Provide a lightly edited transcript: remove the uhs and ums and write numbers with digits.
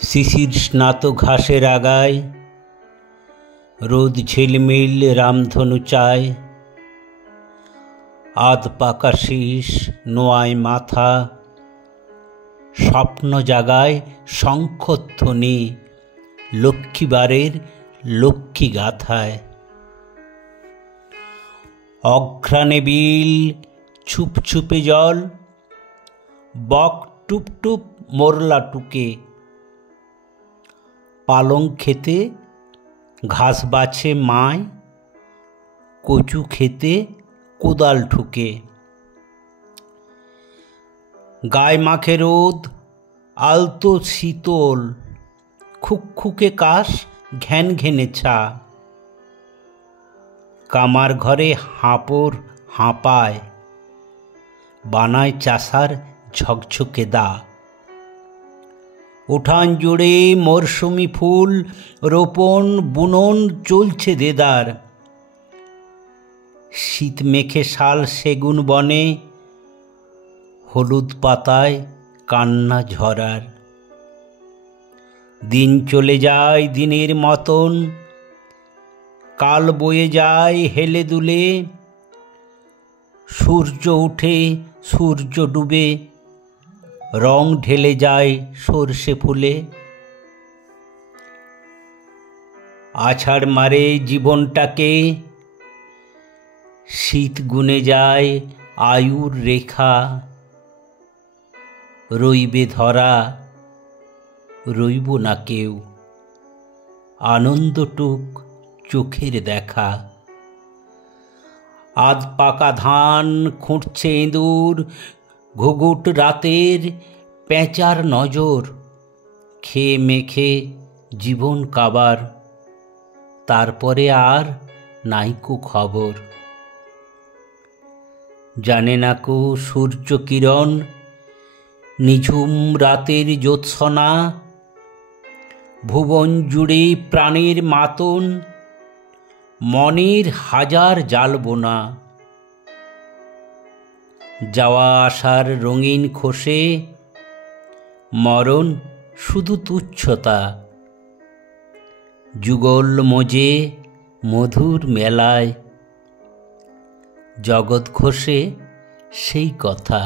শিশির স্নাত ঘাসের আগায় রোদ ঝিলমিল রামধনু চায়, আধ পাকা শীষ নোয়ায় মাথা, স্বপ্ন জাগায় শঙ্খধ্বনি লক্ষ্মীবারের লক্ষ্মী গাথায়। অঘ্রাণে বিল ছুপছুপে জল, বক টুপটুপ মোরলা টুকে, পালং খেতে ঘাস বাছে মায়, কচু খেতে কোদাল ঠুকে। গায়ে মাখে রোদ আলতো শীতল, খুকখুকে কাশ ঘ্যান ঘেনে ছা, কামার ঘরে হাঁপড় হাঁপায়, বানায় চাষার ঝকঝকে দা। উঠান জুড়ে মরশুমি ফুল রোপণ বুনন চলছে দেদার, শীত মেখে শাল সেগুন বনে, হলুদ পাতায় কান্না ঝরার। দিন চলে যায় দিনের মতন, কাল বয়ে যায় হেলে দুলে, সূর্য উঠে সূর্য ডুবে, রং ঢেলে যায় সর্ষে ফুলে। আছাড় মারে জীবনটাকে, শীত গুনে যায় আয়ুর রেখা, রইবে ধরা রইব না কেউ, আনন্দটুক চোখের দেখা। আধ পাকা ধান খুঁটছে ইঁদুর, ঘুঘুট রাতের পেঁচার নজর, খেয়ে মেখে জীবন কাবার, তারপরে আর নাইকো খবর। জানে না কো সূর্য কিরণ নিঝুম রাতের জ্যোৎস্না, ভুবন জুড়ে প্রাণের মাতন, মনের হাজার জালবোনা। যাওয়া আসার রঙিন খোসে, মরণ শুধু তুচ্ছতা, যুগল মজে মধুর মেলায়, জগৎ ঘোষে সেই কথা।